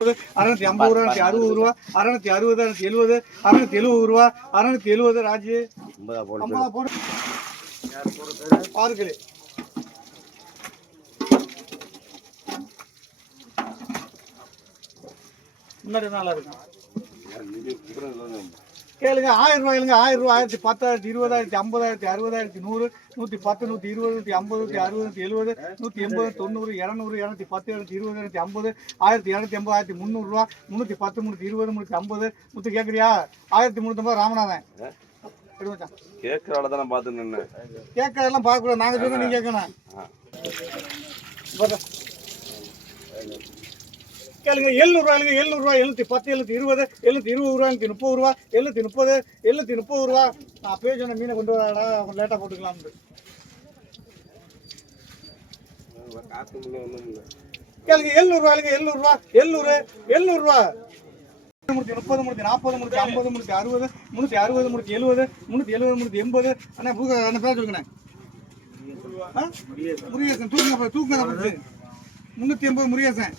அறுநூத்தி ஐம்பது ரூபா அறுபது ரூபா அறுநூத்தி அறுபது அறுநூத்தி எழுபது அறுநூத்தி எழுபது ரூபா அறுநூத்தி எழுபது ராஜு. ஐம்பதா போடு. ஆறு கிலோ முன்னாடி நல்லா இருக்கும். கேளுங்க ஆயிரம் ரூபாய் இல்லைங்க ஆயிரம் ரூபாய் ஆயிரத்தி பத்தாயிரத்தி இருபதாயிரத்தி ஐம்பதாயிரத்தி அறுபதாயிரத்தி நூறு நூற்றி பத்து நூற்றி இருபது நூற்றி ஐம்பது நூற்றி அறுபது நூற்றி எழுபது நூற்றி எண்பது தொண்ணூறு இரநூறு இரநூத்தி பத்து இரநூத்தி இருபது இரநூத்தி ஐம்பது ஆயிரத்தி இரநூத்தி ஐம்பது ஆயிரத்தி முந்நூறுரூவா முந்நூற்றி பத்து முந்நூற்றி இருபது முந்நூற்றி ஐம்பது. முத்து கேட்குறியா ஆயிரத்தி முந்நூற்றம்பது ராமநாதன். கேட்கறால தான் பார்த்து நின்னேன் கேட்கறதெல்லாம் பார்க்கக்கூடாது. நாங்கள் சொன்னா நீ கேட்கணும். கேளுங்க எழுநூறுவாயிலுங்க எழுநூறுவா எழுநூத்தி பத்து எழுநூத்தி இருபது எழுநூத்தி இருபது ரூபா எழுநூத்தி முப்பது ரூபா எழுநூத்தி முப்பது எழுநூத்தி முப்பது ரூபா நான் அப்பயே சொன்ன மீனை கொண்டு வரடா லேட்டாக போட்டுக்கலாம்னு. கேளுங்க எழுநூறுவாயிலுங்க எழுநூறுவா எழுநூறு எழுநூறுவா முன்னூத்தி முப்பது முன்னூத்தி நாற்பது முன்னூத்தி ஐம்பது முன்னூத்தி அறுபது முன்னூத்தி அறுபது முன்னூத்தி எழுபது முன்னூத்தி எழுபது முன்னூத்தி எண்பது. அண்ணா பூக்க அண்ணா பேர் சொல்லுங்கண்ணே. முருகேசன் தூக்குங்க தூக்குங்க முன்னூத்தி எண்பது முருகேசன்.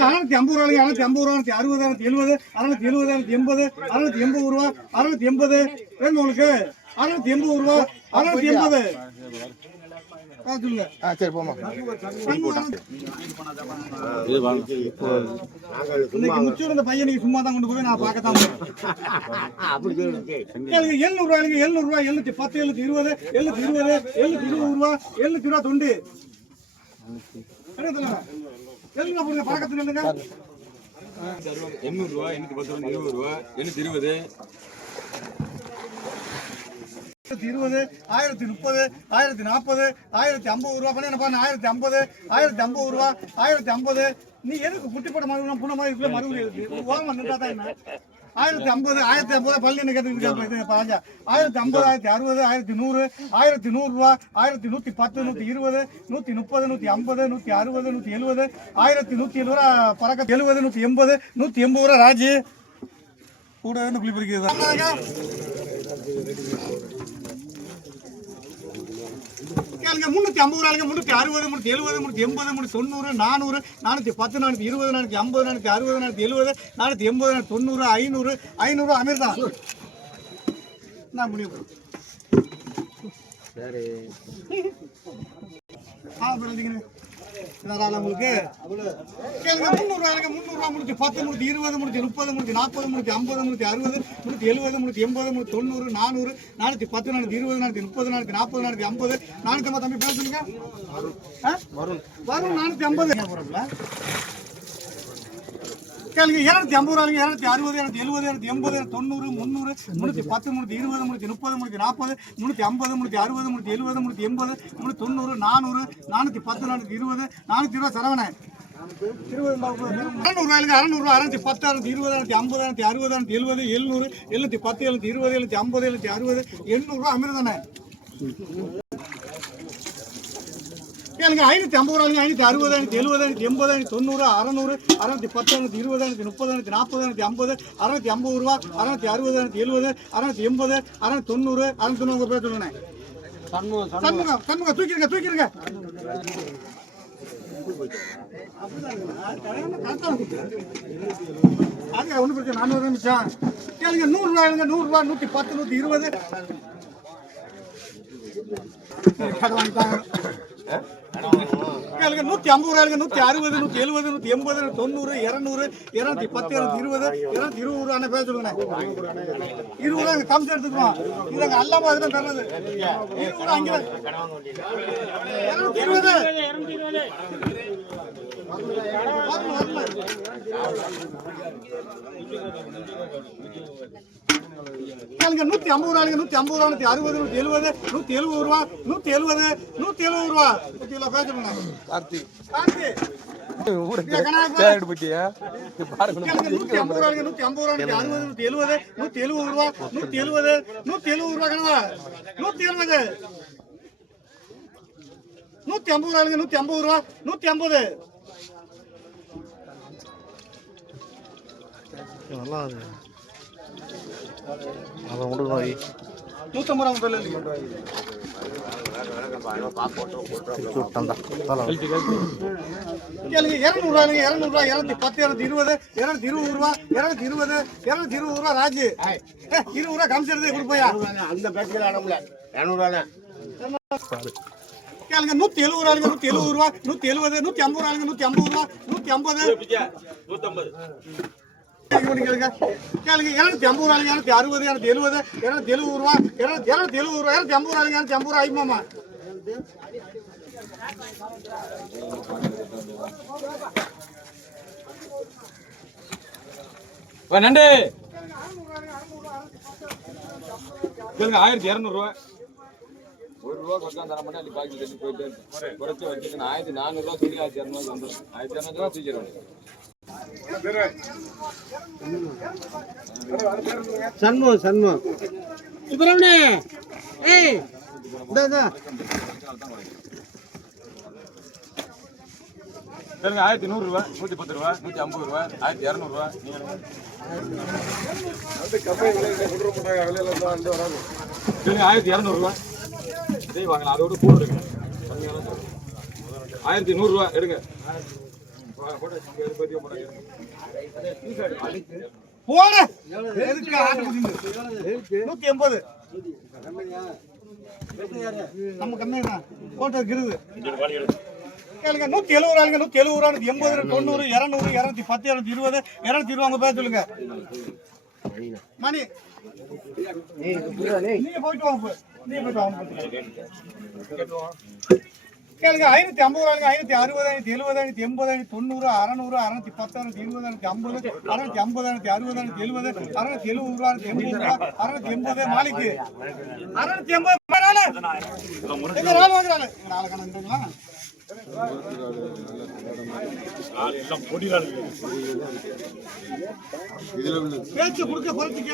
அறுநூத்தி ஐம்பது ரூபாய் அறுநூத்தி ஐம்பது ரூபா அறுநூத்தி அறுபது அறுநூத்தி எழுபது அறுநூத்தி எழுபது அறுநூத்தி எண்பது அறுநூத்தி எண்பது ரூபா அறுநூத்தி எண்பது. வேணும் உங்களுக்கு? அறுநூத்தி எண்பது ரூபா அறுநூத்தி எண்பது. சரி போமா இன்னைக்கு முச்சூர் இந்த பையன் நீங்க சும்மா தான் கொண்டு போய் நான் பார்க்கத்தான் எழுநூறு ரூபாய்க்கு எழுநூறு ரூபாய் எழுநூத்தி பத்து எழுநூத்தி இருபது எழுநூத்தி இருபது எழுநூத்தி இருபது ரூபா எழுநூத்தி ரூபா தொண்டு. பத்து இருபது ரூபா எண்ணூற்றி இருபது. ஆயிரத்தி இருபது ஆயிரத்தி முப்பது ஆயிரத்தி நாற்பது ஆயிரத்தி ஐம்பது ரூபா பண்ணி ஆயிரத்தி ஐம்பது ஆயிரத்தி ஐம்பது ரூபா ஆயிரத்தி ஐம்பது. நீ எதுக்கு குட்டி போட மறுபடியும் புண்ண மாதிரி மறுபடியும் இருக்கு? ஓரமா நின்றா தான் என்ன? ஆயிரத்தி ஐம்பது ஆயிரத்தி ஐம்பது பள்ளி கேட்டு கேட்டுக்கிட்டு பாஞ்சா ஆயிரத்தி ஐம்பது ஆயிரத்தி அறுபது ஆயிரத்தி நூறு ஆயிரத்தி நூறுரூவா ஆயிரத்தி நூற்றி பத்து நூற்றி இருபது நூற்றி முப்பது நூற்றி ஐம்பது நூற்றி அறுபது நூற்றி எழுபது ஆயிரத்தி நூற்றி எழுபது ரூபா பறக்க எழுபது நூற்றி எண்பது நூற்றி எண்பது ரூபா ராஜு கூட இருந்து கேளுங்க முன்னூத்தி ஐம்பது ரூபாய்ங்க முன்னூத்தி அறுபது முன்னூத்தி எழுபது முன்னூத்தி எண்பது முன்னூத்தி தொண்ணூறு நானூறு நானூத்தி பத்து நானூத்தி இருபது நானூத்தி ஐம்பது நானூத்தி அறுபது நானூத்தி எழுபது நானூத்தி எண்பது நானூத்தி தொண்ணூறு ஐநூறு ஐநூறு அமீர் தான். நான் முடியும் ஆ பிறந்தீங்க இதனால உங்களுக்கு கேளுங்க முந்நூறு ரூபாய்க்கு முந்நூறு ரூபா முன்னூத்தி பத்து முன்னூத்தி இருபது முன்னூத்தி முப்பது முன்னூத்தி நாற்பது முன்னூத்தி ஐம்பது முன்னூத்தி அறுபது முன்னூத்தி எழுபது முன்னூத்தி எண்பது முன்னூத்தி தொண்ணூறு நானூறு நானூத்தி பத்து நானூத்தி இருபது நானூத்தி முப்பது நானூத்தி நாற்பது நானூத்தி ஐம்பது. நானூத்தி ஐம்பது தம்பி சொல்லுங்க. ஆ? வரும் நானூத்தி ஐம்பது. கேளுங்க இருநூத்தி ஐம்பது ரூபாய்ங்க இருநூத்தி அறுபது இருநூத்தி எழுபது இருநூத்தி எண்பது தொண்ணூறு முந்நூறு முன்னூத்தி பத்து முந்நூற்றி இருபது முந்நூற்றி முப்பது முன்னூத்தி நாற்பது முன்னூத்தி ஐம்பது முந்நூற்றி அறுபது முன்னூத்தி எழுபது முந்நூற்றி எண்பது முந்நூற்றி தொண்ணூறு நானூறு நானூற்றி பத்து நானூத்தி இருபது நானூற்றி இருபது சரவணன். அறநூறுவாயிலுங்க அறநூறுவா அறுநூத்தி பத்து அறுநூத்தி இருபது அறுநூத்தி ஐம்பது அறுநூத்தி அறுபது அறுநூத்தி எழுபது எழுநூறு எழுநூத்தி பத்து எழுநூத்தி இருபது எழுநூத்தி ஐம்பது எழுநூத்தி அறுபது எண்ணூறுரூவா அமிர்தானே கேளுங்க ஐநூத்தி ஐம்பது ரூபாய்ங்க ஐநூத்தி அறுபது ஐநூத்தி எழுபது ஐநூத்தி எண்பது ஐநூத்தி தொண்ணூறு அறநூறு அறுநூத்தி பத்து ஐநூத்தி இருபது ஐநூத்தி முப்பது ஐநூத்தி நாற்பது ஐநூத்தி ஐம்பது அறுநூத்தி ஐம்பது ரூபா அறுநூத்தி அறுபது ஐநூத்தி எழுபது அறுநூத்தி எண்பது அறுநூத்தி தொண்ணூறு அறுநூத்தி தொண்ணூறு பேர் சொல்லுங்க. சண்முகம் சண்முகம். தூக்கிருங்க தூக்கிருங்க அது ஒன்றும் பிரச்சனை நானூறு நிமிஷம் கேளுங்க நூறு ரூபாய்ங்க நூறு ரூபாய் நூத்தி பத்து நூத்தி இருபது. ரூபாயிலுங்க நூத்தி ஐம்பது ரூபாயிலுங்க நூத்தி அறுபது நூத்தி எழுபது நூத்தி எண்பது தொண்ணூறு இருநூறு இருநூத்தி பத்து இருநூத்தி இருபது இருநூத்தி இருபது ரூபா பேர் சொல்லுங்க இருபது ரூபா கம்சி எடுத்துக்கிறோம் இதாங்க அல்லாம அதுதான் தர்றது. இருபது ரூபா அங்கே. இருநூத்தி இருபது. நூத்தி ஐம்பது ரூபாய்ங்க நூத்தி ஐம்பது ரூபா நூத்தி அறுபது நூத்தி எழுபது நூத்தி எழுபது ரூபா நூத்தி எழுபது நூத்தி எழுபது ரூபா. நூத்தி பேர் சொல்லுங்க கார்த்தி. கார்த்தி. நூத்தி ஐம்பது ரூபாய்ங்க, நூத்தி ஐம்பது ரூபா, நூத்தி அறுபது, நூத்தி எழுபது, நூத்தி எழுபது ரூபா, நூத்தி எழுபது, நூத்தி எழுபது ரூபா கணவா? நூத்தி எழுபது. நூத்தி ஐம்பது ரூபாய்ங்க, நூத்தி ஐம்பது ரூபா, நூத்தி ஐம்பது. நல்லா அதை மட்டும் ரூபா? கேளுங்க இரநூறுவாங்க இரநூறுவா இரநூத்தி பத்து இரநூத்தி இருபது இரநூத்தி இருபது ரூபா இரநூத்தி இருபது இரநூத்தி இருபது ரூபா ராஜு. ஏ, இருபது ரூபா கமிஷன் கொடுப்பையா? அந்த இரநூறுவா கேளுங்க நூத்தி எழுபது ரூபாங்க நூத்தி எழுபது ரூபா நூத்தி எழுபது நூத்தி ஐம்பது ரூபாங்க நூத்தி ஐம்பது ரூபா நூத்தி ஐம்பது. கேளுங்க கேளுங்க இருநூத்தி ஐம்பது ரூபாங்க இருநூத்தி அறுபது இருநூத்தி எழுபது இருநூத்தி எழுபது ரூபா இருநூத்தி இருநூத்தி எழுபது ரூபா இருநூத்தி ஐம்பது ரூபாங்க இருநூத்தி ஐம்பது ரூபா நண்டு. சொல்லுங்க ஆயிரத்தி இரநூறுவா ஒரு ரூபா பக்கம் தர மாட்டேன் அள்ளி பாக்கி போயிட்டு. குறைச்சு வச்சுக்கணும். ஆயிரத்தி நானூறுவா சொல்லி ஆயிரத்தி இரநூறுவா வந்துடும் ஆயிரத்தி இரநூறுவா சீக்கிரம் சண்முகம் சண்முகம். சுப்பிரமணிய ஏய்! சொல்லுங்க ஆயிரத்தி நூறுரூவா நூற்றி பத்து ரூபா நூற்றி ஐம்பது ரூபா ஆயிரத்தி இரநூறுவா சொல்லுங்க ஆயிரத்தி இரநூறுவா வாங்கலாம் அதோட கூட எடுங்க. ஆயிரத்தி நூறுரூவா எடுங்க. போடு. நூத்தி எண்பது. நம்ம கம்மியா போட்டோ கிருது. கேளுங்க நூத்தி எழுபது ரூபாய்ங்க நூத்தி எழுபது ரூபா எண்பது தொண்ணூறு இருநூறு இருநூத்தி பத்து இருநூத்தி இருபது இருநூத்தி இருபது பேர் சொல்லுங்க. மணி. நீங்க போயிட்டு வாங்க. நீங்க போயிட்டு வாங்க கேளுங்க ஐநூத்தி ஐம்பது ரூபாய்க்கு ஐநூத்தி அறுபது ஐநூத்தி எழுபது ஐநூத்தி எண்பது ஐநூத்தி தொண்ணூறு அறநூறு அறுநூத்தி பத்து அறுநூத்தி இருபது அறுநூத்தி ஐம்பது அறுநூத்தி ஐம்பது ஐநூத்தி அறுபது அறுநூத்தி எழுபது அறுநூத்தி எழுபது ரூபா அறுநூத்தி எண்பது ரூபா அறுநூத்தி எண்பது மாலிக்கு அறுநூத்தி எண்பது பேச்சு கொடுக்க குறைச்சிக்க.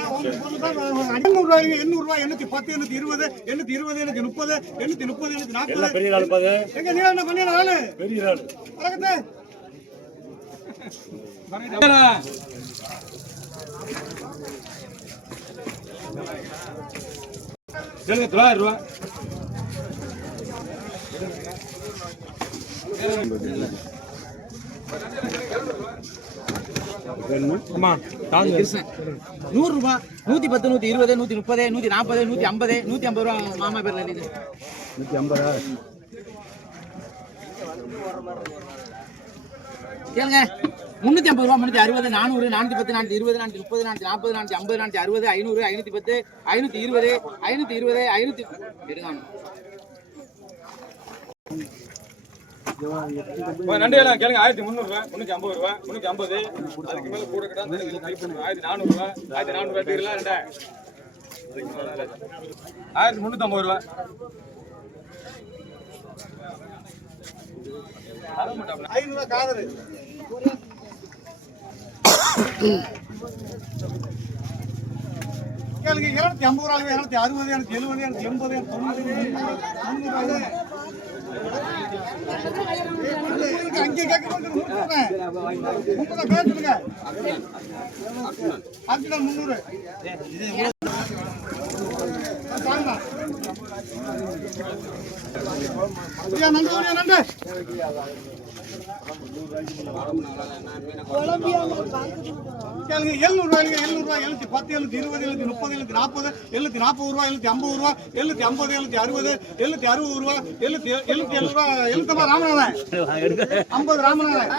எண்ணூறு ரூபாய்ங்க எண்ணூறு ரூபாய் எண்ணூத்தி பத்து எண்ணூத்தி இருபது எண்ணூத்தி இருபது எண்ணூத்தி முப்பது எண்ணூத்தி முப்பது எண்ணூத்தி நாற்பது. பெரிய பாது எங்க நீ என்ன பெரிய வணக்கத்தை. சொல்லுங்க தொள்ளாயிரம் ரூபா. நூறு ரூபாய் நூத்தி பத்து நூத்தி இருபது நூத்தி முப்பது நூத்தி நாற்பது நூத்தி ஐம்பது நூத்தி ஐம்பது ரூபா மாமா பேர்ல எழுதி கேளுங்க. முன்னூத்தி ஐம்பது ரூபா முன்னூத்தி அறுபது நானூறு நானூத்தி பத்து நானூத்தி இருபது நானூத்தி முப்பது நானூத்தி நாற்பது நானூத்தி ஐம்பது நானூத்தி அறுபது ஐநூறு ஐநூத்தி பத்து ஐநூத்தி இருபது ஐநூத்தி இருபது ஐநூத்தி நண்டு எல்லாம் கேளுங்க ஆயிரத்தி முந்நூறுவா முன்னூத்தி ஐம்பது ரூபா முன்னூத்தி ஐம்பது. அதுக்கு மேல கூட கிட்ட ஆயிரத்தி நானூறுவா ஆயிரத்தி நானூறுவா எடுத்துக்கலாம் ரெண்டா. ஆயிரத்தி முன்னூத்தி ஐம்பது ரூபா. ஐநூறு ரூபாய் காதரு கேளுங்க இருநூத்தி ஐம்பது ரூபாய் இருநூத்தி அறுபது இருநூத்தி எழுபது இருநூத்தி எண்பது தொண்ணூறு அங்கே கேட்கணும் முப்பது பேர் அர்ஜுனா முந்நூறு. நண்டு நண்டு எழுநூறு ரூபாய்ங்க எழுநூறு ரூபாய் எழுநூத்தி பத்து எழுநூத்தி இருபது எழுநூத்தி முப்பது எழுநூத்தி நாற்பது எழுநூத்தி நாற்பது ரூபாய் எழுநூத்தி ஐம்பது ரூபா எழுநூத்தி ஐம்பது எழுநூத்தி அறுபது எழுநூத்தி அறுபது ரூபா எழுநூத்தி எழுநூத்தி எழுபது ரூபா எழுநூத்தி ராமநாதன். ஐம்பது ராமநாதன்.